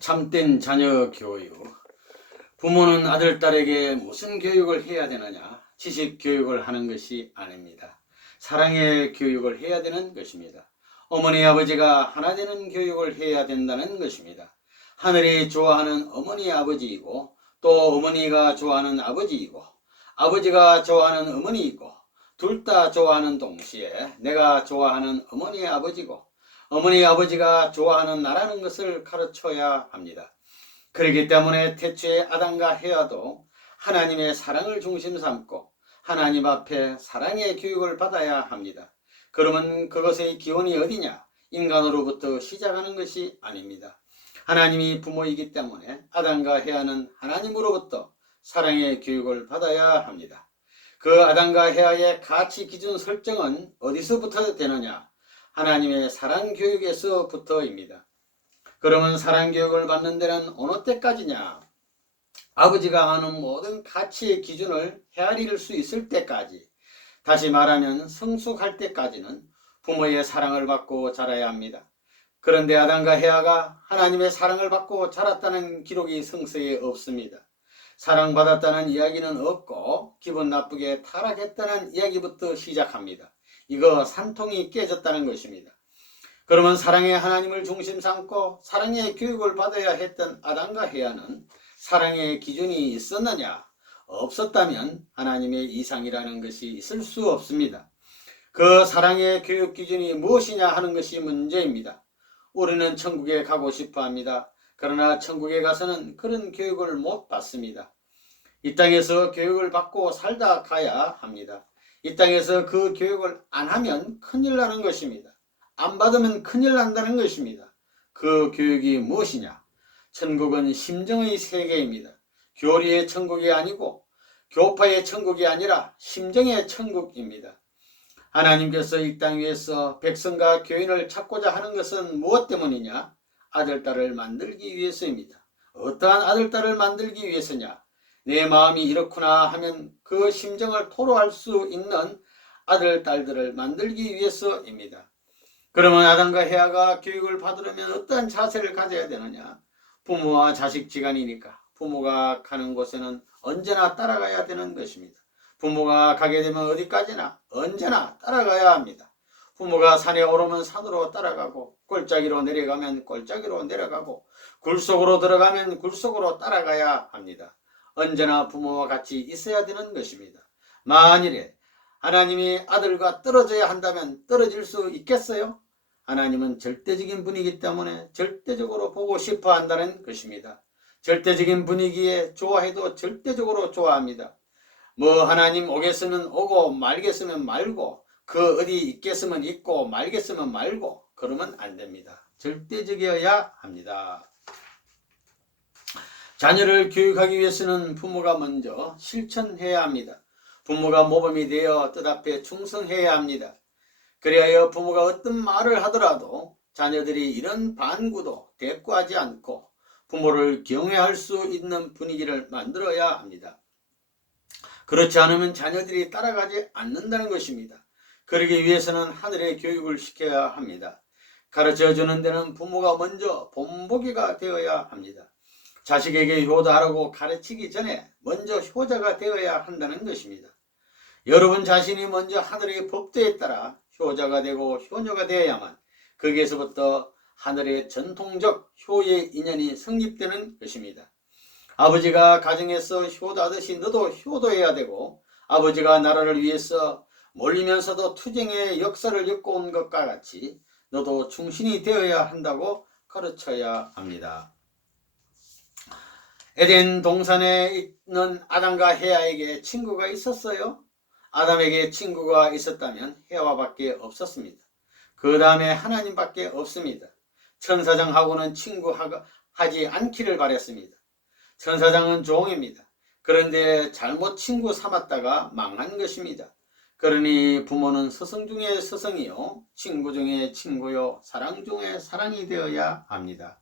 참된 자녀 교육. 부모는 아들, 딸에게 무슨 교육을 해야 되느냐? 지식 교육을 하는 것이 아닙니다. 사랑의 교육을 해야 되는 것입니다. 어머니, 아버지가 하나 되는 교육을 해야 된다는 것입니다. 하늘이 좋아하는 어머니, 아버지이고, 또 어머니가 좋아하는 아버지이고, 아버지가 좋아하는 어머니이고, 둘 다 좋아하는 동시에 내가 좋아하는 어머니, 아버지고, 어머니, 아버지가 좋아하는 나라는 것을 가르쳐야 합니다. 그렇기 때문에 태초에 아담과 헤아도 하나님의 사랑을 중심 삼고 하나님 앞에 사랑의 교육을 받아야 합니다. 그러면 그것의 기원이 어디냐? 인간으로부터 시작하는 것이 아닙니다. 하나님이 부모이기 때문에 아담과 헤아는 하나님으로부터 사랑의 교육을 받아야 합니다. 그 아담과 헤아의 가치 기준 설정은 어디서부터 되느냐? 하나님의 사랑 교육에서부터입니다. 그러면 사랑 교육을 받는 데는 어느 때까지냐? 아버지가 하는 모든 가치의 기준을 헤아릴 수 있을 때까지, 다시 말하면 성숙할 때까지는 부모의 사랑을 받고 자라야 합니다. 그런데 아담과 헤아가 하나님의 사랑을 받고 자랐다는 기록이 성서에 없습니다. 사랑받았다는 이야기는 없고 기분 나쁘게 타락했다는 이야기부터 시작합니다. 이거 산통이 깨졌다는 것입니다. 그러면 사랑의 하나님을 중심 삼고 사랑의 교육을 받아야 했던 아담과 헤아는 사랑의 기준이 있었느냐? 없었다면 하나님의 이상이라는 것이 있을 수 없습니다. 그 사랑의 교육 기준이 무엇이냐 하는 것이 문제입니다. 우리는 천국에 가고 싶어 합니다. 그러나 천국에 가서는 그런 교육을 못 받습니다. 이 땅에서 교육을 받고 살다 가야 합니다. 이 땅에서 그 교육을 안 하면 큰일 나는 것입니다. 안 받으면 큰일 난다는 것입니다. 그 교육이 무엇이냐? 천국은 심정의 세계입니다. 교리의 천국이 아니고 교파의 천국이 아니라 심정의 천국입니다. 하나님께서 이 땅 위에서 백성과 교인을 찾고자 하는 것은 무엇 때문이냐? 아들, 딸을 만들기 위해서입니다. 어떠한 아들, 딸을 만들기 위해서냐? 내 마음이 이렇구나 하면 그 심정을 토로할 수 있는 아들, 딸들을 만들기 위해서입니다. 그러면 아담과 헤아가 교육을 받으려면 어떤 자세를 가져야 되느냐? 부모와 자식 지간이니까 부모가 가는 곳에는 언제나 따라가야 되는 것입니다. 부모가 가게 되면 어디까지나 언제나 따라가야 합니다. 부모가 산에 오르면 산으로 따라가고 골짜기로 내려가면 골짜기로 내려가고 굴속으로 들어가면 굴속으로 따라가야 합니다. 언제나 부모와 같이 있어야 되는 것입니다. 만일에 하나님이 아들과 떨어져야 한다면 떨어질 수 있겠어요? 하나님은 절대적인 분이기 때문에 절대적으로 보고 싶어 한다는 것입니다. 절대적인 분위기에 좋아해도 절대적으로 좋아합니다. 뭐 하나님 오겠으면 오고 말겠으면 말고 그 어디 있겠으면 있고 말겠으면 말고 그러면 안 됩니다. 절대적이어야 합니다. 자녀를 교육하기 위해서는 부모가 먼저 실천해야 합니다. 부모가 모범이 되어 뜻 앞에 충성해야 합니다. 그리하여 부모가 어떤 말을 하더라도 자녀들이 이런 반구도 대꾸하지 않고 부모를 경외할 수 있는 분위기를 만들어야 합니다. 그렇지 않으면 자녀들이 따라가지 않는다는 것입니다. 그러기 위해서는 하늘의 교육을 시켜야 합니다. 가르쳐주는 데는 부모가 먼저 본보기가 되어야 합니다. 자식에게 효도하라고 가르치기 전에 먼저 효자가 되어야 한다는 것입니다. 여러분 자신이 먼저 하늘의 법도에 따라 효자가 되고 효녀가 되어야만 거기에서부터 하늘의 전통적 효의 인연이 성립되는 것입니다. 아버지가 가정에서 효도하듯이 너도 효도해야 되고 아버지가 나라를 위해서 몰리면서도 투쟁의 역사를 엮어온 것과 같이 너도 충신이 되어야 한다고 가르쳐야 합니다. 에덴 동산에 있는 아담과 헤아에게 친구가 있었어요? 아담에게 친구가 있었다면 헤아밖에 없었습니다. 그 다음에 하나님밖에 없습니다. 천사장하고는 친구하지 않기를 바랬습니다. 천사장은 종입니다. 그런데 잘못 친구 삼았다가 망한 것입니다. 그러니 부모는 스승 중에 스승이요 친구 중에 친구요 사랑 중에 사랑이 되어야 합니다.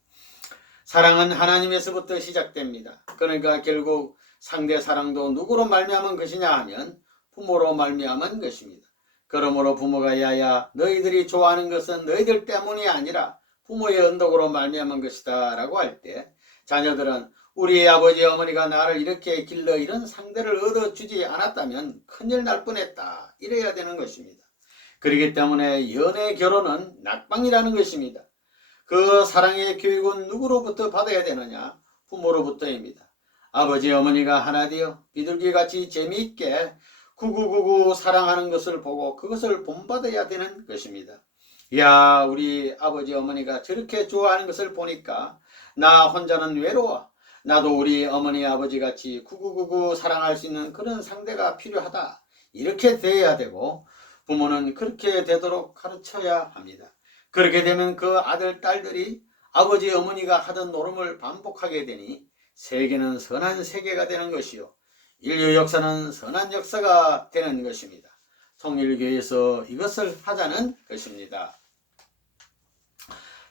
사랑은 하나님에서부터 시작됩니다. 그러니까 결국 상대 사랑도 누구로 말미암은 것이냐 하면 부모로 말미암은 것입니다. 그러므로 부모가 야야 너희들이 좋아하는 것은 너희들 때문이 아니라 부모의 언덕으로 말미암은 것이다 라고 할 때 자녀들은 우리 아버지 어머니가 나를 이렇게 길러 이런 상대를 얻어주지 않았다면 큰일 날 뻔했다 이래야 되는 것입니다. 그렇기 때문에 연애 결혼은 낙방이라는 것입니다. 그 사랑의 교육은 누구로부터 받아야 되느냐? 부모로부터입니다. 아버지 어머니가 하나 되어 비둘기같이 재미있게 9999 사랑하는 것을 보고 그것을 본받아야 되는 것입니다. 야, 우리 아버지 어머니가 저렇게 좋아하는 것을 보니까 나 혼자는 외로워. 나도 우리 어머니 아버지 같이 9999 사랑할 수 있는 그런 상대가 필요하다. 이렇게 돼야 되고 부모는 그렇게 되도록 가르쳐야 합니다. 그렇게 되면 그 아들 딸들이 아버지 어머니가 하던 노름을 반복하게 되니 세계는 선한 세계가 되는 것이요 인류 역사는 선한 역사가 되는 것입니다. 통일교에서 이것을 하자는 것입니다.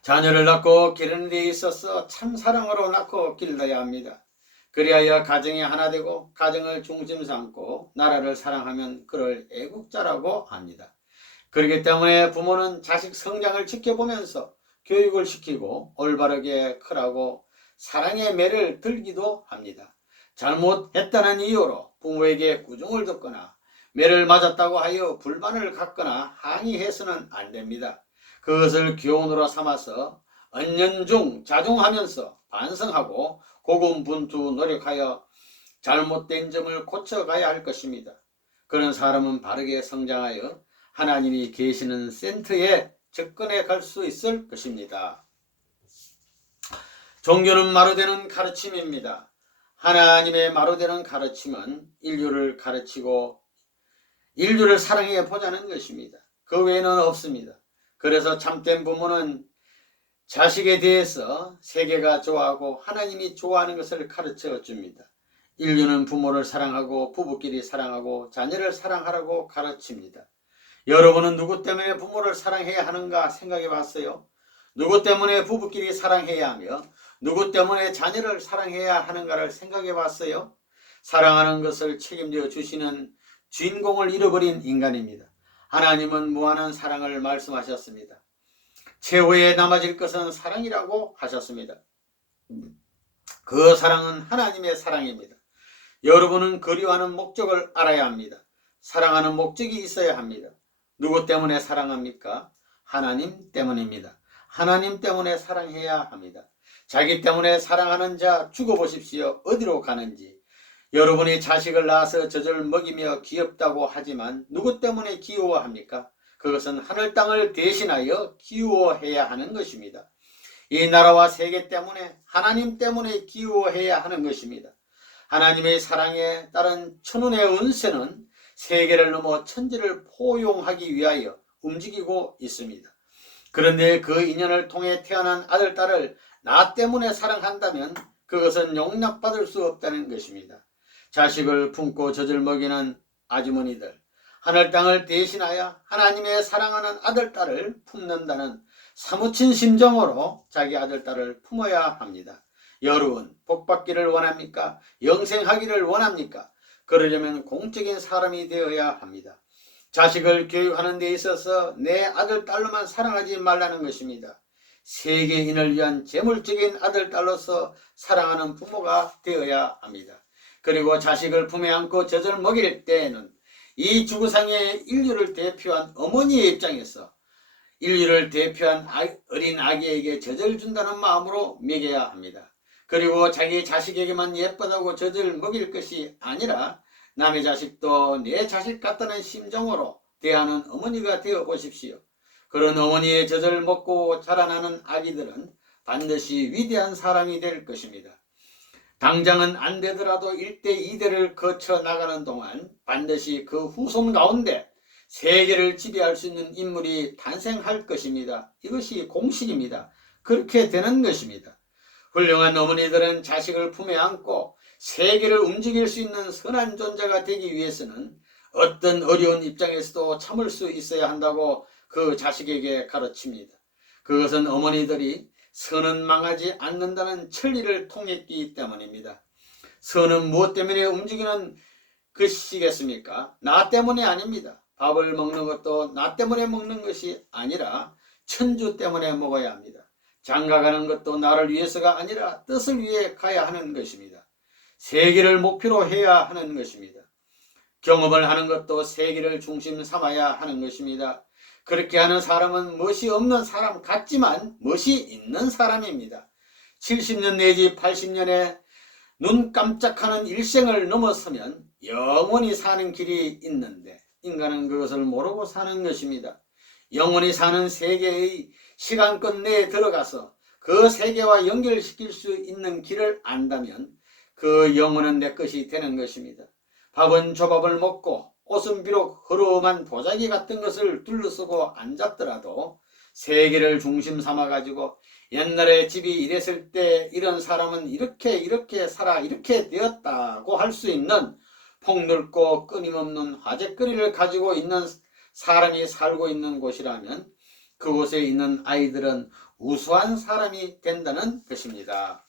자녀를 낳고 기르는 데 있어서 참 사랑으로 낳고 길러야 합니다. 그리하여 가정이 하나 되고 가정을 중심 삼고 나라를 사랑하면 그를 애국자라고 합니다. 그렇기 때문에 부모는 자식 성장을 지켜보면서 교육을 시키고 올바르게 크라고 사랑의 매를 들기도 합니다. 잘못했다는 이유로 부모에게 구중을 듣거나 매를 맞았다고 하여 불만을 갖거나 항의해서는 안 됩니다. 그것을 교훈으로 삼아서 은연중 자중하면서 반성하고 고군분투 노력하여 잘못된 점을 고쳐가야 할 것입니다. 그런 사람은 바르게 성장하여 하나님이 계시는 센터에 접근해 갈 수 있을 것입니다. 종교는 마루 되는 가르침입니다. 하나님의 마루 되는 가르침은 인류를 가르치고 인류를 사랑해 보자는 것입니다. 그 외에는 없습니다. 그래서 참된 부모는 자식에 대해서 세계가 좋아하고 하나님이 좋아하는 것을 가르쳐 줍니다. 인류는 부모를 사랑하고 부부끼리 사랑하고 자녀를 사랑하라고 가르칩니다. 여러분은 누구 때문에 부모를 사랑해야 하는가 생각해 봤어요? 누구 때문에 부부끼리 사랑해야 하며 누구 때문에 자녀를 사랑해야 하는가를 생각해 봤어요? 사랑하는 것을 책임져 주시는 주인공을 잃어버린 인간입니다. 하나님은 무한한 사랑을 말씀하셨습니다. 최후에 남아질 것은 사랑이라고 하셨습니다. 그 사랑은 하나님의 사랑입니다. 여러분은 그리워하는 목적을 알아야 합니다. 사랑하는 목적이 있어야 합니다. 누구 때문에 사랑합니까? 하나님 때문입니다. 하나님 때문에 사랑해야 합니다. 자기 때문에 사랑하는 자 죽어보십시오. 어디로 가는지. 여러분이 자식을 낳아서 젖을 먹이며 귀엽다고 하지만 누구 때문에 귀여워합니까? 그것은 하늘 땅을 대신하여 귀여워해야 하는 것입니다. 이 나라와 세계 때문에 하나님 때문에 귀여워해야 하는 것입니다. 하나님의 사랑에 따른 천운의 운세는 세계를 넘어 천지를 포용하기 위하여 움직이고 있습니다. 그런데 그 인연을 통해 태어난 아들, 딸을 나 때문에 사랑한다면 그것은 용납받을 수 없다는 것입니다. 자식을 품고 젖을 먹이는 아주머니들, 하늘 땅을 대신하여 하나님의 사랑하는 아들, 딸을 품는다는 사무친 심정으로 자기 아들, 딸을 품어야 합니다. 여러분, 복받기를 원합니까? 영생하기를 원합니까? 그러려면 공적인 사람이 되어야 합니다. 자식을 교육하는 데 있어서 내 아들, 딸로만 사랑하지 말라는 것입니다. 세계인을 위한 재물적인 아들, 딸로서 사랑하는 부모가 되어야 합니다. 그리고 자식을 품에 안고 젖을 먹일 때에는 이 지구상의 인류를 대표한 어머니의 입장에서 인류를 대표한 어린 아기에게 젖을 준다는 마음으로 먹여야 합니다. 그리고 자기 자식에게만 예쁘다고 젖을 먹일 것이 아니라 남의 자식도 내 자식 같다는 심정으로 대하는 어머니가 되어 보십시오. 그런 어머니의 젖을 먹고 자라나는 아기들은 반드시 위대한 사람이 될 것입니다. 당장은 안 되더라도 1대 2대를 거쳐 나가는 동안 반드시 그 후손 가운데 세계를 지배할 수 있는 인물이 탄생할 것입니다. 이것이 공식입니다. 그렇게 되는 것입니다. 훌륭한 어머니들은 자식을 품에 안고 세계를 움직일 수 있는 선한 존재가 되기 위해서는 어떤 어려운 입장에서도 참을 수 있어야 한다고 그 자식에게 가르칩니다. 그것은 어머니들이 선은 망하지 않는다는 천리를 통했기 때문입니다. 선은 무엇 때문에 움직이는 것이겠습니까? 나 때문이 아닙니다. 밥을 먹는 것도 나 때문에 먹는 것이 아니라 천주 때문에 먹어야 합니다. 장가가는 것도 나를 위해서가 아니라 뜻을 위해 가야 하는 것입니다. 세계를 목표로 해야 하는 것입니다. 경험을 하는 것도 세계를 중심 삼아야 하는 것입니다. 그렇게 하는 사람은 멋이 없는 사람 같지만 멋이 있는 사람입니다. 70년 내지 80년에 눈 깜짝하는 일생을 넘어서면 영원히 사는 길이 있는데 인간은 그것을 모르고 사는 것입니다. 영원히 사는 세계의 시간권 내에 들어가서 그 세계와 연결시킬 수 있는 길을 안다면 그 영혼은 내 것이 되는 것입니다. 밥은 조밥을 먹고 옷은 비록 흐름한 도자기 같은 것을 둘러쓰고 앉았더라도 세계를 중심 삼아가지고 옛날에 집이 이랬을 때 이런 사람은 이렇게 살아 이렇게 되었다고 할 수 있는 폭넓고 끊임없는 화제거리를 가지고 있는 사람이 살고 있는 곳이라면 그곳에 있는 아이들은 우수한 사람이 된다는 것입니다.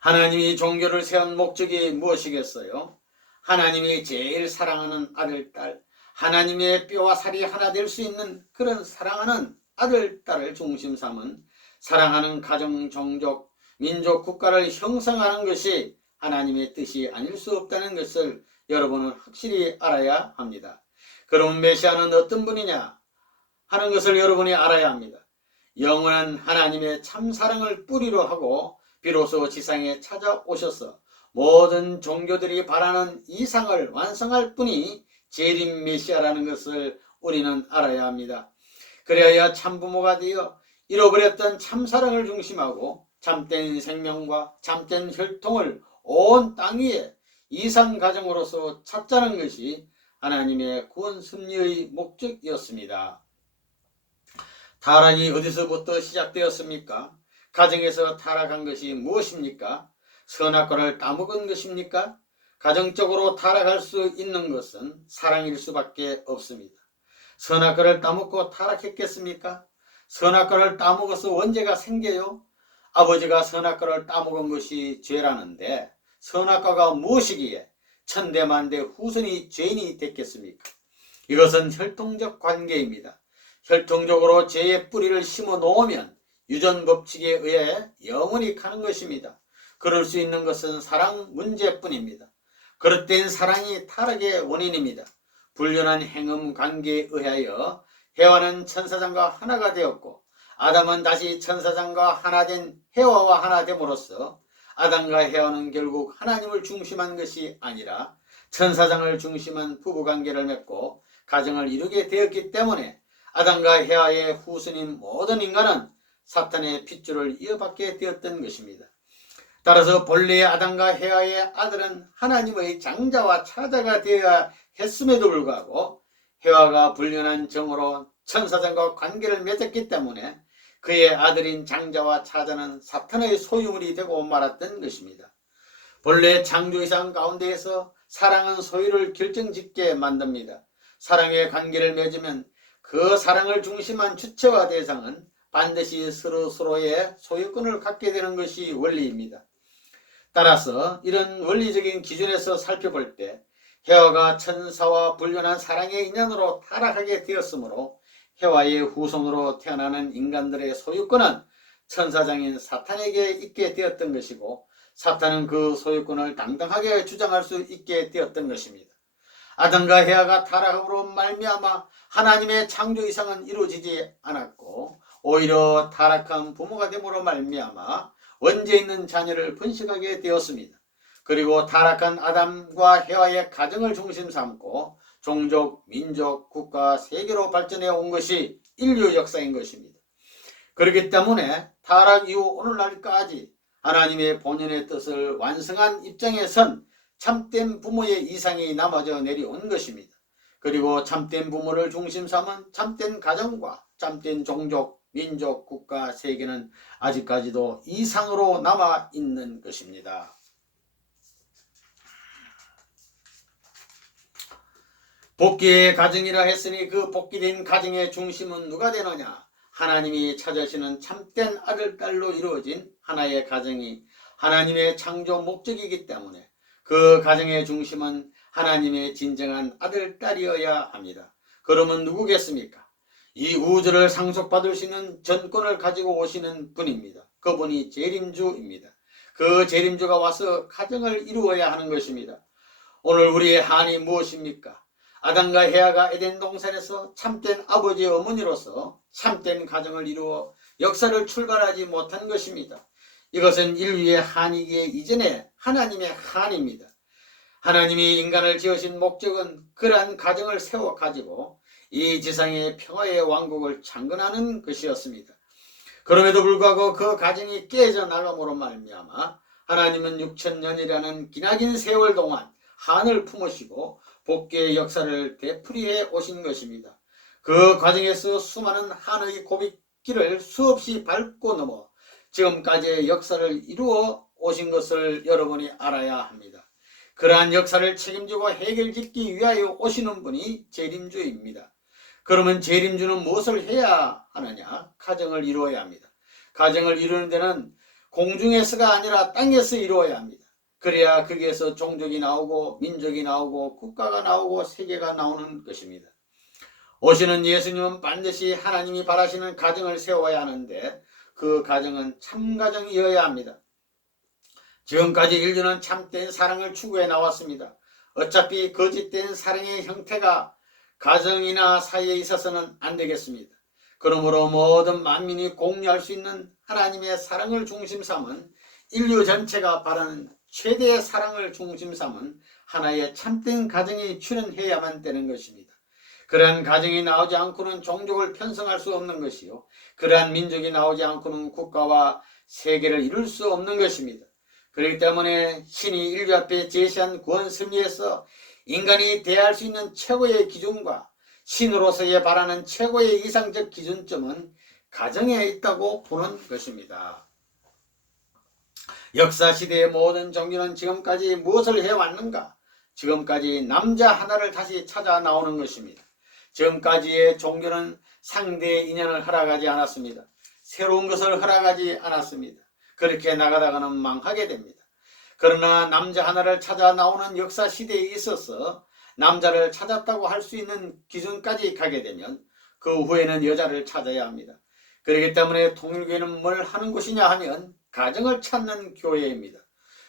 하나님이 종교를 세운 목적이 무엇이겠어요? 하나님이 제일 사랑하는 아들, 딸, 하나님의 뼈와 살이 하나 될 수 있는 그런 사랑하는 아들, 딸을 중심 삼은 사랑하는 가정, 종족, 민족, 국가를 형성하는 것이 하나님의 뜻이 아닐 수 없다는 것을 여러분은 확실히 알아야 합니다. 그럼 메시아는 어떤 분이냐 하는 것을 여러분이 알아야 합니다. 영원한 하나님의 참사랑을 뿌리로 하고 비로소 지상에 찾아오셔서 모든 종교들이 바라는 이상을 완성할 분이 재림 메시아라는 것을 우리는 알아야 합니다. 그래야 참부모가 되어 잃어버렸던 참사랑을 중심하고 참된 생명과 참된 혈통을 온 땅 위에 이상가정으로서 찾자는 것이 하나님의 구원 섭리의 목적이었습니다. 타락이 어디서부터 시작되었습니까? 가정에서 타락한 것이 무엇입니까? 선악과를 따먹은 것입니까? 가정적으로 타락할 수 있는 것은 사랑일 수밖에 없습니다. 선악과를 따먹고 타락했겠습니까? 선악과를 따먹어서 원죄가 생겨요? 아버지가 선악과를 따먹은 것이 죄라는데 선악과가 무엇이기에 천대만대 후손이 죄인이 됐겠습니까? 이것은 혈통적 관계입니다. 혈통적으로 죄의 뿌리를 심어 놓으면 유전법칙에 의해 영원히 가는 것입니다. 그럴 수 있는 것은 사랑 문제뿐입니다. 그릇된 사랑이 타락의 원인입니다. 불륜한 행음 관계에 의하여 해와는 천사장과 하나가 되었고 아담은 다시 천사장과 하나 된 해와와 하나 됨으로써 아담과 해와는 결국 하나님을 중심한 것이 아니라 천사장을 중심한 부부관계를 맺고 가정을 이루게 되었기 때문에 아담과 해와의 후손인 모든 인간은 사탄의 핏줄을 이어받게 되었던 것입니다. 따라서 본래의 아담과 해와의 아들은 하나님의 장자와 차자가 되어야 했음에도 불구하고 해와가 불륜한 정으로 천사장과 관계를 맺었기 때문에 그의 아들인 장자와 차자는 사탄의 소유물이 되고 말았던 것입니다. 본래 창조이상 가운데에서 사랑은 소유를 결정짓게 만듭니다. 사랑의 관계를 맺으면 그 사랑을 중심한 주체와 대상은 반드시 서로의 소유권을 갖게 되는 것이 원리입니다. 따라서 이런 원리적인 기준에서 살펴볼 때 해와가 천사와 불륜한 사랑의 인연으로 타락하게 되었으므로 해와의 후손으로 태어나는 인간들의 소유권은 천사장인 사탄에게 있게 되었던 것이고 사탄은 그 소유권을 당당하게 주장할 수 있게 되었던 것입니다. 아담과 해와가 타락함으로 말미암아 하나님의 창조 이상은 이루어지지 않았고 오히려 타락한 부모가 됨으로 말미암아 원죄 있는 자녀를 번식하게 되었습니다. 그리고 타락한 아담과 해와의 가정을 중심 삼고 종족, 민족, 국가, 세계로 발전해 온 것이 인류 역사인 것입니다. 그렇기 때문에 타락 이후 오늘날까지 하나님의 본연의 뜻을 완성한 입장에 선 참된 부모의 이상이 남아져 내려온 것입니다. 그리고 참된 부모를 중심 삼은 참된 가정과 참된 종족, 민족, 국가, 세계는 아직까지도 이상으로 남아있는 것입니다. 복귀의 가정이라 했으니 그 복귀된 가정의 중심은 누가 되느냐? 하나님이 찾으시는 참된 아들, 딸로 이루어진 하나의 가정이 하나님의 창조 목적이기 때문에 그 가정의 중심은 하나님의 진정한 아들, 딸이어야 합니다. 그러면 누구겠습니까? 이 우주를 상속받을 수 있는 전권을 가지고 오시는 분입니다. 그분이 재림주입니다. 그 재림주가 와서 가정을 이루어야 하는 것입니다. 오늘 우리의 한이 무엇입니까? 아담과 헤아가 에덴 동산에서 참된 아버지 어머니로서 참된 가정을 이루어 역사를 출발하지 못한 것입니다. 이것은 인류의 한이기에 이전에 하나님의 한입니다. 하나님이 인간을 지으신 목적은 그러한 가정을 세워 가지고 이 지상의 평화의 왕국을 창건하는 것이었습니다. 그럼에도 불구하고 그 가정이 깨져 나감으로 말미암아 하나님은 6천년이라는 기나긴 세월 동안 한을 품으시고 복귀의 역사를 되풀이해 오신 것입니다. 그 과정에서 수많은 한의 고비길을 수없이 밟고 넘어 지금까지의 역사를 이루어 오신 것을 여러분이 알아야 합니다. 그러한 역사를 책임지고 해결짓기 위하여 오시는 분이 재림주입니다. 그러면 재림주는 무엇을 해야 하느냐? 가정을 이루어야 합니다. 가정을 이루는 데는 공중에서가 아니라 땅에서 이루어야 합니다. 그래야 거기에서 종족이 나오고 민족이 나오고 국가가 나오고 세계가 나오는 것입니다. 오시는 예수님은 반드시 하나님이 바라시는 가정을 세워야 하는데 그 가정은 참가정이어야 합니다. 지금까지 인류는 참된 사랑을 추구해 나왔습니다. 어차피 거짓된 사랑의 형태가 가정이나 사이에 있어서는 안 되겠습니다. 그러므로 모든 만민이 공유할 수 있는 하나님의 사랑을 중심 삼은 인류 전체가 바라는 최대의 사랑을 중심 삼은 하나의 참된 가정이 출현해야만 되는 것입니다. 그러한 가정이 나오지 않고는 종족을 편성할 수 없는 것이요, 그러한 민족이 나오지 않고는 국가와 세계를 이룰 수 없는 것입니다. 그렇기 때문에 신이 인류 앞에 제시한 구원 섭리에서 인간이 대할 수 있는 최고의 기준과 신으로서의 바라는 최고의 이상적 기준점은 가정에 있다고 보는 것입니다. 역사시대의 모든 종교는 지금까지 무엇을 해왔는가? 지금까지 남자 하나를 다시 찾아 나오는 것입니다. 지금까지의 종교는 상대의 인연을 허락하지 않았습니다. 새로운 것을 허락하지 않았습니다. 그렇게 나가다가는 망하게 됩니다. 그러나 남자 하나를 찾아 나오는 역사시대에 있어서 남자를 찾았다고 할 수 있는 기준까지 가게 되면 그 후에는 여자를 찾아야 합니다. 그렇기 때문에 통일교회는 뭘 하는 곳이냐 하면 가정을 찾는 교회입니다.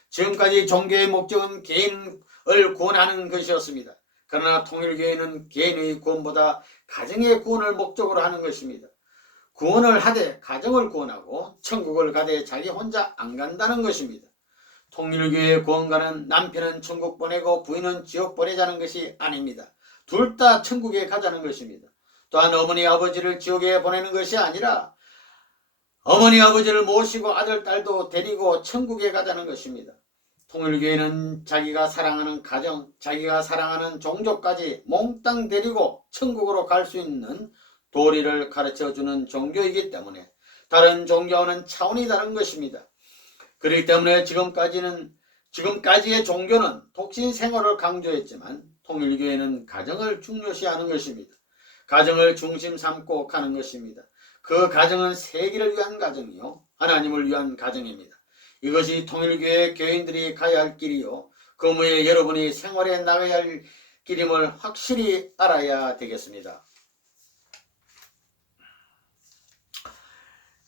지금까지 종교의 목적은 개인을 구원하는 것이었습니다. 그러나 통일교회는 개인의 구원보다 가정의 구원을 목적으로 하는 것입니다. 구원을 하되 가정을 구원하고 천국을 가되 자기 혼자 안 간다는 것입니다. 통일교회의 구원가는 남편은 천국 보내고 부인은 지옥 보내자는 것이 아닙니다. 둘 다 천국에 가자는 것입니다. 또한 어머니 아버지를 지옥에 보내는 것이 아니라 어머니 아버지를 모시고 아들 딸도 데리고 천국에 가자는 것입니다. 통일교회는 자기가 사랑하는 가정, 자기가 사랑하는 종족까지 몽땅 데리고 천국으로 갈 수 있는 도리를 가르쳐주는 종교이기 때문에 다른 종교와는 차원이 다른 것입니다. 그렇기 때문에 지금까지의 종교는 독신 생활을 강조했지만 통일교회는 가정을 중요시하는 것입니다. 가정을 중심 삼고 가는 것입니다. 그 가정은 세계를 위한 가정이요, 하나님을 위한 가정입니다. 이것이 통일교회 교인들이 가야 할 길이요, 그 후에 여러분이 생활에 나가야 할 길임을 확실히 알아야 되겠습니다.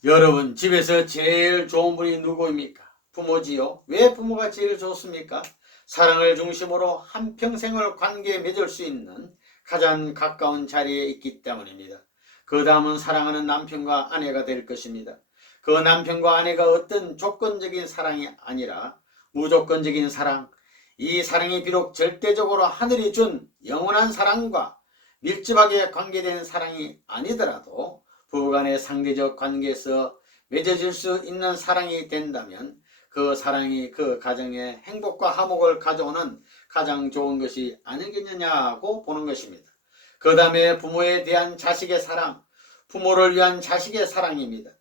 여러분, 집에서 제일 좋은 분이 누구입니까? 부모지요. 왜 부모가 제일 좋습니까? 사랑을 중심으로 한평생을 관계에 맺을 수 있는 가장 가까운 자리에 있기 때문입니다. 그 다음은 사랑하는 남편과 아내가 될 것입니다. 그 남편과 아내가 어떤 조건적인 사랑이 아니라 무조건적인 사랑, 이 사랑이 비록 절대적으로 하늘이 준 영원한 사랑과 밀접하게 관계된 사랑이 아니더라도 부부간의 상대적 관계에서 맺어질 수 있는 사랑이 된다면 그 사랑이 그 가정의 행복과 화목을 가져오는 가장 좋은 것이 아니겠느냐고 보는 것입니다. 그 다음에 부모에 대한 자식의 사랑, 부모를 위한 자식의 사랑입니다.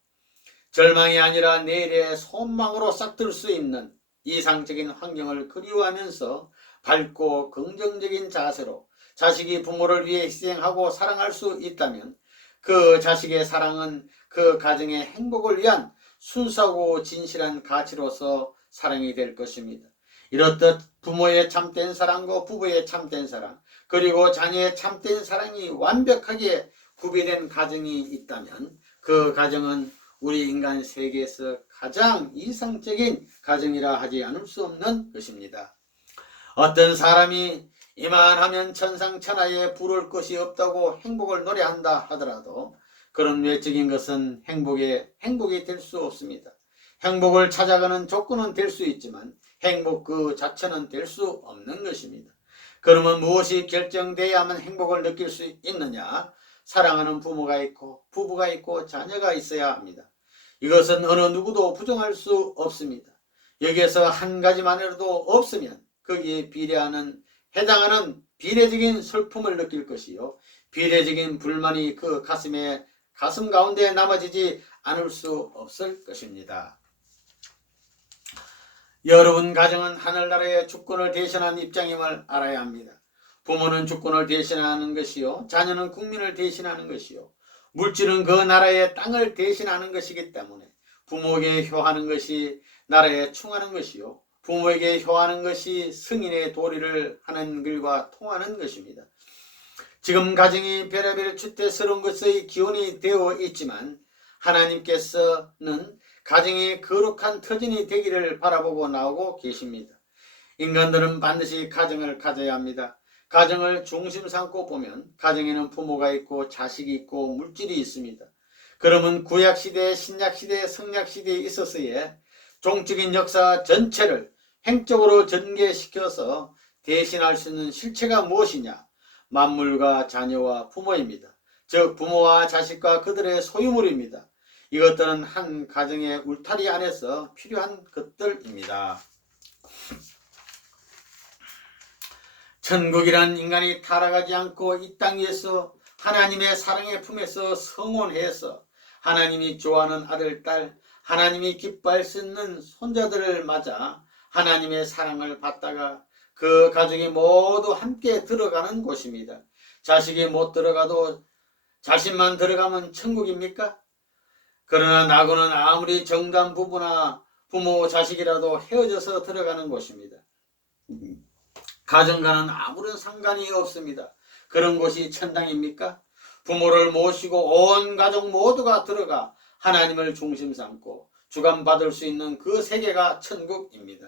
절망이 아니라 내일의 소망으로 싹들 수 있는 이상적인 환경을 그리워하면서 밝고 긍정적인 자세로 자식이 부모를 위해 희생하고 사랑할 수 있다면 그 자식의 사랑은 그 가정의 행복을 위한 순수하고 진실한 가치로서 사랑이 될 것입니다. 이렇듯 부모의 참된 사랑과 부부의 참된 사랑, 그리고 자녀의 참된 사랑이 완벽하게 구비된 가정이 있다면 그 가정은 우리 인간 세계에서 가장 이상적인 가정이라 하지 않을 수 없는 것입니다. 어떤 사람이 이만하면 천상천하에 부러울 것이 없다고 행복을 노래한다 하더라도 그런 외적인 것은 행복이 될 수 없습니다. 행복을 찾아가는 조건은 될 수 있지만 행복 그 자체는 될 수 없는 것입니다. 그러면 무엇이 결정돼야만 행복을 느낄 수 있느냐? 사랑하는 부모가 있고 부부가 있고 자녀가 있어야 합니다. 이것은 어느 누구도 부정할 수 없습니다. 여기에서 한 가지만이라도 없으면 거기에 해당하는 비례적인 슬픔을 느낄 것이요 비례적인 불만이 그 가슴 가운데 남아지지 않을 수 없을 것입니다. 여러분 가정은 하늘나라의 주권을 대신한 입장임을 알아야 합니다. 부모는 주권을 대신하는 것이요 자녀는 국민을 대신하는 것이요 물질은 그 나라의 땅을 대신하는 것이기 때문에 부모에게 효하는 것이 나라에 충하는 것이요 부모에게 효하는 것이 승인의 도리를 하는 길과 통하는 것입니다. 지금 가정이 별의별 추태스러운 것의 기원이 되어 있지만 하나님께서는 가정이 거룩한 터전이 되기를 바라보고 나오고 계십니다. 인간들은 반드시 가정을 가져야 합니다. 가정을 중심 삼고 보면 가정에는 부모가 있고 자식이 있고 물질이 있습니다. 그러면 구약시대, 신약시대, 성약시대에 있어서의 종적인 역사 전체를 행적으로 전개시켜서 대신할 수 있는 실체가 무엇이냐? 만물과 자녀와 부모입니다. 즉 부모와 자식과 그들의 소유물입니다. 이것들은 한 가정의 울타리 안에서 필요한 것들입니다. 천국이란 인간이 타락하지 않고 이 땅 위에서 하나님의 사랑의 품에서 성원해서 하나님이 좋아하는 아들, 딸, 하나님이 기뻐할 수 있는 손자들을 맞아 하나님의 사랑을 받다가 그 가족이 모두 함께 들어가는 곳입니다. 자식이 못 들어가도 자신만 들어가면 천국입니까? 그러나 나고는 아무리 정단 부부나 부모 자식이라도 헤어져서 들어가는 곳입니다. 가정과는 아무런 상관이 없습니다. 그런 곳이 천당입니까? 부모를 모시고 온 가족 모두가 들어가 하나님을 중심 삼고 주관받을 수 있는 그 세계가 천국입니다.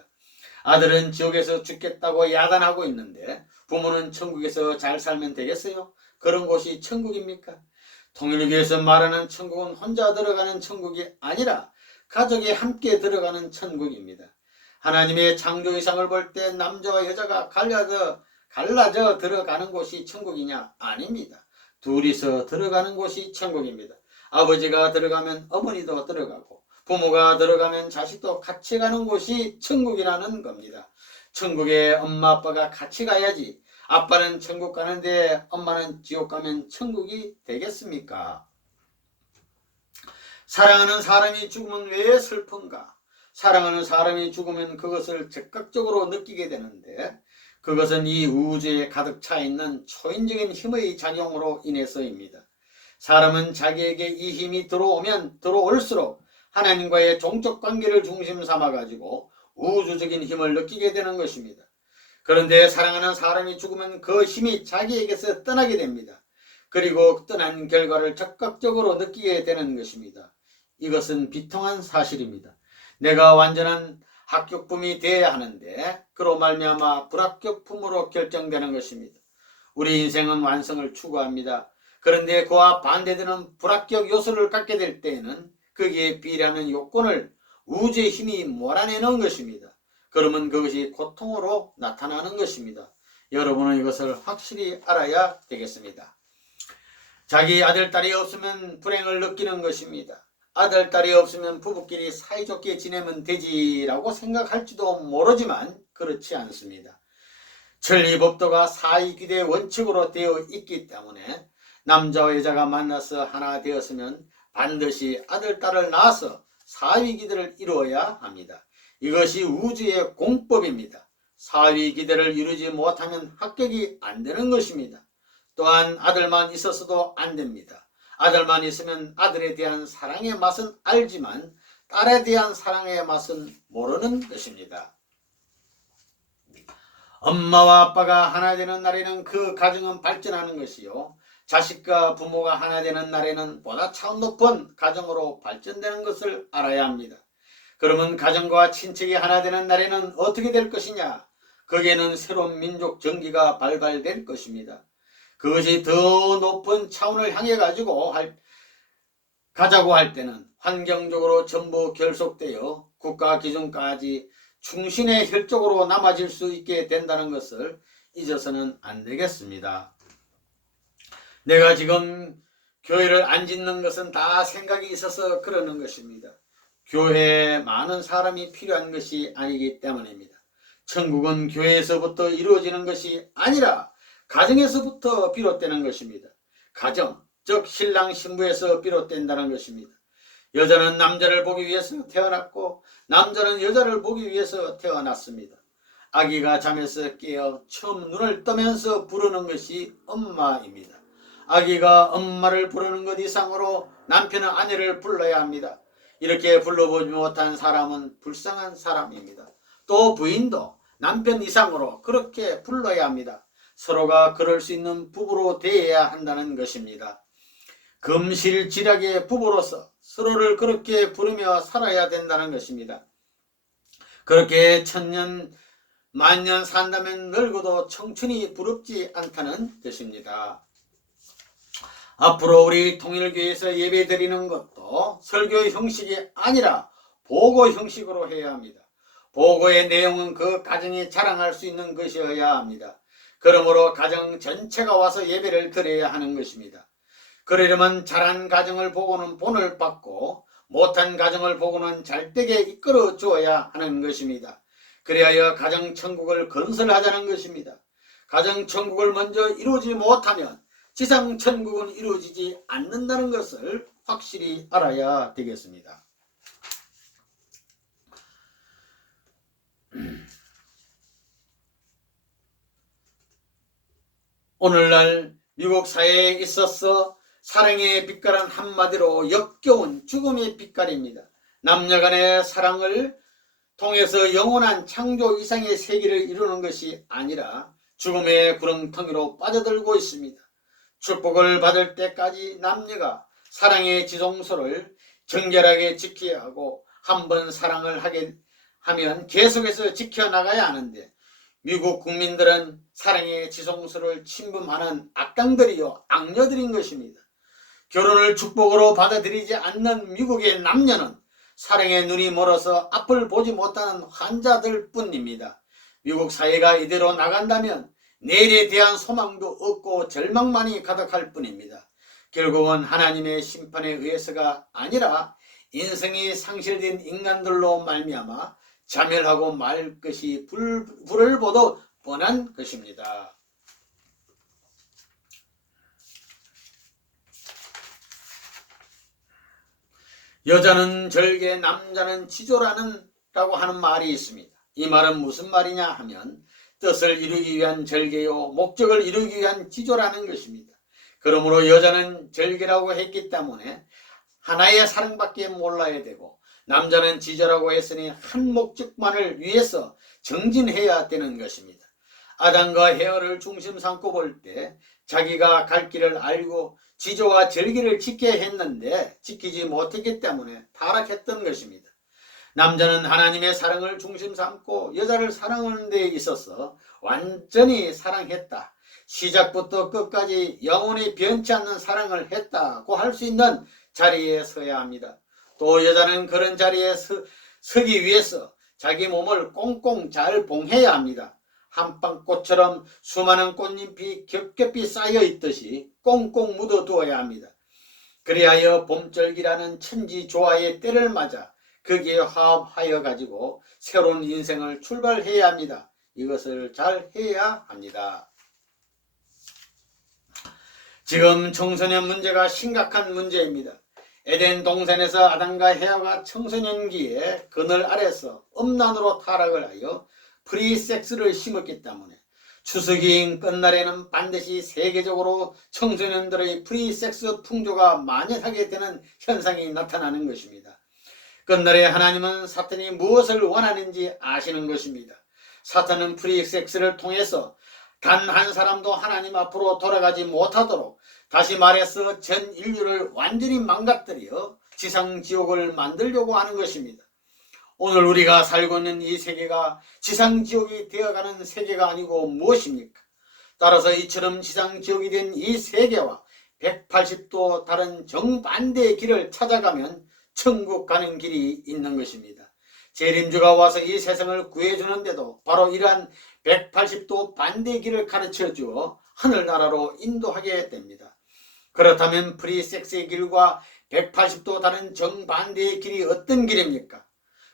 아들은 지옥에서 죽겠다고 야단하고 있는데 부모는 천국에서 잘 살면 되겠어요? 그런 곳이 천국입니까? 통일교에서 말하는 천국은 혼자 들어가는 천국이 아니라 가족이 함께 들어가는 천국입니다. 하나님의 창조 이상을 볼 때 남자와 여자가 갈라져 들어가는 곳이 천국이냐? 아닙니다. 둘이서 들어가는 곳이 천국입니다. 아버지가 들어가면 어머니도 들어가고 부모가 들어가면 자식도 같이 가는 곳이 천국이라는 겁니다. 천국에 엄마 아빠가 같이 가야지 아빠는 천국 가는데 엄마는 지옥 가면 천국이 되겠습니까? 사랑하는 사람이 죽으면 왜 슬픈가? 사랑하는 사람이 죽으면 그것을 즉각적으로 느끼게 되는데 그것은 이 우주에 가득 차 있는 초인적인 힘의 작용으로 인해서입니다. 사람은 자기에게 이 힘이 들어오면 들어올수록 하나님과의 종적 관계를 중심 삼아가지고 우주적인 힘을 느끼게 되는 것입니다. 그런데 사랑하는 사람이 죽으면 그 힘이 자기에게서 떠나게 됩니다. 그리고 떠난 결과를 적극적으로 느끼게 되는 것입니다. 이것은 비통한 사실입니다. 내가 완전한 합격품이 되어야 하는데 그로 말미암아 불합격품으로 결정되는 것입니다. 우리 인생은 완성을 추구합니다. 그런데 그와 반대되는 불합격 요소를 갖게 될 때에는 거기에 비례하는 요건을 우주의 힘이 몰아내는 것입니다. 그러면 그것이 고통으로 나타나는 것입니다. 여러분은 이것을 확실히 알아야 되겠습니다. 자기 아들, 딸이 없으면 불행을 느끼는 것입니다. 아들, 딸이 없으면 부부끼리 사이좋게 지내면 되지라고 생각할지도 모르지만 그렇지 않습니다. 천리법도가 사이귀대 원칙으로 되어 있기 때문에 남자와 여자가 만나서 하나 되었으면 반드시 아들, 딸을 낳아서 사위기대를 이루어야 합니다. 이것이 우주의 공법입니다. 사위기대를 이루지 못하면 합격이 안 되는 것입니다. 또한 아들만 있었어도 안 됩니다. 아들만 있으면 아들에 대한 사랑의 맛은 알지만 딸에 대한 사랑의 맛은 모르는 것입니다. 엄마와 아빠가 하나 되는 날에는 그 가정은 발전하는 것이요 자식과 부모가 하나 되는 날에는 보다 차원 높은 가정으로 발전되는 것을 알아야 합니다. 그러면 가정과 친척이 하나 되는 날에는 어떻게 될 것이냐? 거기에는 새로운 민족 정기가 발발될 것입니다. 그것이 더 높은 차원을 향해 가자고 할 때는 환경적으로 전부 결속되어 국가 기준까지 충신의 혈족으로 남아질 수 있게 된다는 것을 잊어서는 안 되겠습니다. 내가 지금 교회를 안 짓는 것은 다 생각이 있어서 그러는 것입니다. 교회에 많은 사람이 필요한 것이 아니기 때문입니다. 천국은 교회에서부터 이루어지는 것이 아니라 가정에서부터 비롯되는 것입니다. 가정, 즉 신랑 신부에서 비롯된다는 것입니다. 여자는 남자를 보기 위해서 태어났고 남자는 여자를 보기 위해서 태어났습니다. 아기가 잠에서 깨어 처음 눈을 뜨면서 부르는 것이 엄마입니다. 아기가 엄마를 부르는 것 이상으로 남편은 아내를 불러야 합니다. 이렇게 불러보지 못한 사람은 불쌍한 사람입니다. 또 부인도 남편 이상으로 그렇게 불러야 합니다. 서로가 그럴 수 있는 부부로 대해야 한다는 것입니다. 금실지략의 부부로서 서로를 그렇게 부르며 살아야 된다는 것입니다. 그렇게 천년 만년 산다면 늙어도 청춘이 부럽지 않다는 것입니다. 앞으로 우리 통일교회에서 예배 드리는 것도 설교 형식이 아니라 보고 형식으로 해야 합니다. 보고의 내용은 그 가정이 자랑할 수 있는 것이어야 합니다. 그러므로 가정 전체가 와서 예배를 드려야 하는 것입니다. 그러려면 잘한 가정을 보고는 본을 받고 못한 가정을 보고는 잘되게 이끌어 주어야 하는 것입니다. 그리하여 가정천국을 건설하자는 것입니다. 가정천국을 먼저 이루지 못하면 지상천국은 이루어지지 않는다는 것을 확실히 알아야 되겠습니다. 오늘날 미국 사회에 있어서 사랑의 빛깔은 한마디로 역겨운 죽음의 빛깔입니다. 남녀간의 사랑을 통해서 영원한 창조 이상의 세계를 이루는 것이 아니라 죽음의 구렁텅이로 빠져들고 있습니다. 축복을 받을 때까지 남녀가 사랑의 지성소를 정결하게 지켜야 하고 한번 사랑을 하게 하면 계속해서 지켜나가야 하는데 미국 국민들은 사랑의 지성소를 침범하는 악당들이요 악녀들인 것입니다. 결혼을 축복으로 받아들이지 않는 미국의 남녀는 사랑의 눈이 멀어서 앞을 보지 못하는 환자들 뿐입니다. 미국 사회가 이대로 나간다면 내일에 대한 소망도 없고 절망만이 가득할 뿐입니다. 결국은 하나님의 심판에 의해서가 아니라 인성이 상실된 인간들로 말미암아 자멸하고 말 것이 불을 보도 뻔한 것입니다. 여자는 절개, 남자는 지조라고 하는 말이 있습니다. 이 말은 무슨 말이냐 하면 뜻을 이루기 위한 절개요 목적을 이루기 위한 지조라는 것입니다. 그러므로 여자는 절개라고 했기 때문에 하나의 사랑밖에 몰라야 되고 남자는 지조라고 했으니 한 목적만을 위해서 정진해야 되는 것입니다. 아담과 헤어를 중심 삼고 볼 때 자기가 갈 길을 알고 지조와 절기를 지켜야 했는데 지키지 못했기 때문에 타락했던 것입니다. 남자는 하나님의 사랑을 중심 삼고 여자를 사랑하는 데 있어서 완전히 사랑했다. 시작부터 끝까지 영원히 변치 않는 사랑을 했다고 할 수 있는 자리에 서야 합니다. 또 여자는 그런 자리에 서기 위해서 자기 몸을 꽁꽁 잘 봉해야 합니다. 한방꽃처럼 수많은 꽃잎이 겹겹이 쌓여 있듯이 꽁꽁 묻어두어야 합니다. 그리하여 봄절기라는 천지조화의 때를 맞아 거기에 화합하여 가지고 새로운 인생을 출발해야 합니다. 이것을 잘 해야 합니다. 지금 청소년 문제가 심각한 문제입니다. 에덴 동산에서 아담과 헤아가 청소년기에 그늘 아래서 음란으로 타락을 하여 프리섹스를 심었기 때문에 추수기인 끝날에는 반드시 세계적으로 청소년들의 프리섹스 풍조가 만연하게 되는 현상이 나타나는 것입니다. 끝날에 하나님은 사탄이 무엇을 원하는지 아시는 것입니다. 사탄은 프리섹스를 통해서 단 한 사람도 하나님 앞으로 돌아가지 못하도록 다시 말해서 전 인류를 완전히 망가뜨려 지상지옥을 만들려고 하는 것입니다. 오늘 우리가 살고 있는 이 세계가 지상지옥이 되어가는 세계가 아니고 무엇입니까? 따라서 이처럼 지상지옥이 된 이 세계와 180도 다른 정반대의 길을 찾아가면 천국 가는 길이 있는 것입니다. 재림주가 와서 이 세상을 구해주는데도 바로 이러한 180도 반대의 길을 가르쳐 주어 하늘나라로 인도하게 됩니다. 그렇다면 프리섹스의 길과 180도 다른 정반대의 길이 어떤 길입니까?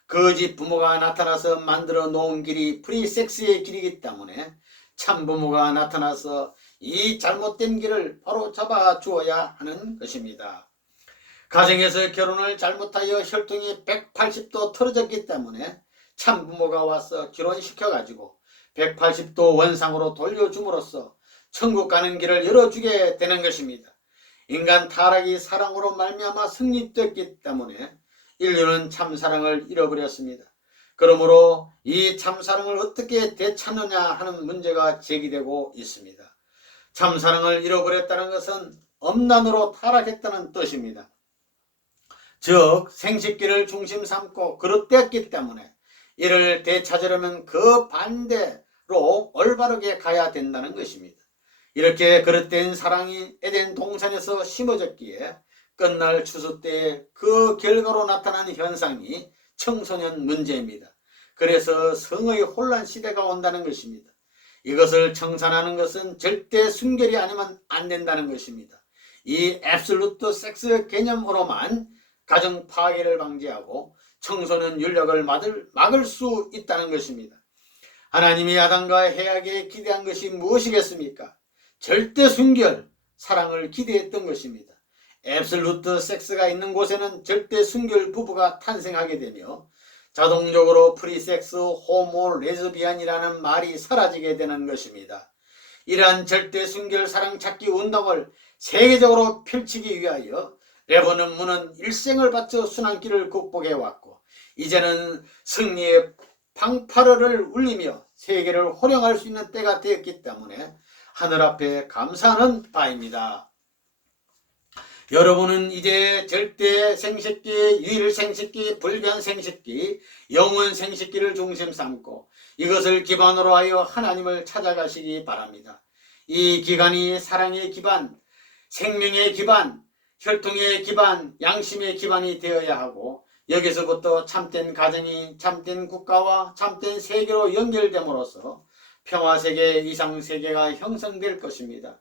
거짓 부모가 나타나서 만들어 놓은 길이 프리섹스의 길이기 때문에 참부모가 나타나서 이 잘못된 길을 바로 잡아 주어야 하는 것입니다. 가정에서 결혼을 잘못하여 혈통이 180도 틀어졌기 때문에 참부모가 와서 결혼시켜가지고 180도 원상으로 돌려줌으로써 천국 가는 길을 열어주게 되는 것입니다. 인간 타락이 사랑으로 말미암아 승리됐기 때문에 인류는 참사랑을 잃어버렸습니다. 그러므로 이 참사랑을 어떻게 되찾느냐 하는 문제가 제기되고 있습니다. 참사랑을 잃어버렸다는 것은 엄난으로 타락했다는 뜻입니다. 즉 생식기를 중심 삼고 그릇되었기 때문에 이를 되찾으려면 그 반대로 올바르게 가야 된다는 것입니다. 이렇게 그릇된 사랑이 에덴 동산에서 심어졌기에 끝날 추수 때에 그 결과로 나타난 현상이 청소년 문제입니다. 그래서 성의 혼란 시대가 온다는 것입니다. 이것을 청산하는 것은 절대 순결이 아니면 안 된다는 것입니다. 이 앱솔루트 섹스 개념으로만 가정 파괴를 방지하고 청소년 윤력을 막을 수 있다는 것입니다. 하나님이 아담과 해에게 기대한 것이 무엇이겠습니까? 절대 순결, 사랑을 기대했던 것입니다. 앱솔루트 섹스가 있는 곳에는 절대 순결 부부가 탄생하게 되며 자동적으로 프리섹스, 호모, 레즈비안이라는 말이 사라지게 되는 것입니다. 이러한 절대 순결 사랑 찾기 운동을 세계적으로 펼치기 위하여 레버넌 문은 일생을 바쳐 순환길을 극복해왔고 이제는 승리의 팡파르를 울리며 세계를 호령할 수 있는 때가 되었기 때문에 하늘 앞에 감사하는 바입니다. 여러분은 이제 절대 생식기, 유일 생식기, 불변 생식기, 영원 생식기를 중심 삼고 이것을 기반으로 하여 하나님을 찾아가시기 바랍니다. 이 기간이 사랑의 기반, 생명의 기반, 혈통의 기반, 양심의 기반이 되어야 하고 여기서부터 참된 가정이 참된 국가와 참된 세계로 연결됨으로써 평화세계, 이상세계가 형성될 것입니다.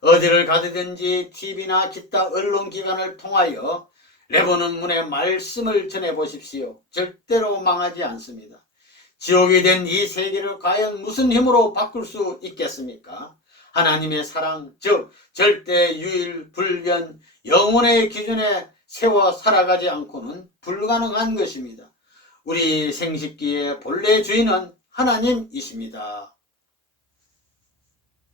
어디를 가든지 TV나 기타 언론기관을 통하여 레버넌 문의 말씀을 전해보십시오. 절대로 망하지 않습니다. 지옥이 된 이 세계를 과연 무슨 힘으로 바꿀 수 있겠습니까? 하나님의 사랑, 즉 절대 유일 불변 영혼의 기준에 세워 살아가지 않고는 불가능한 것입니다. 우리 생식기의 본래 주인은 하나님이십니다.